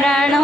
શરણું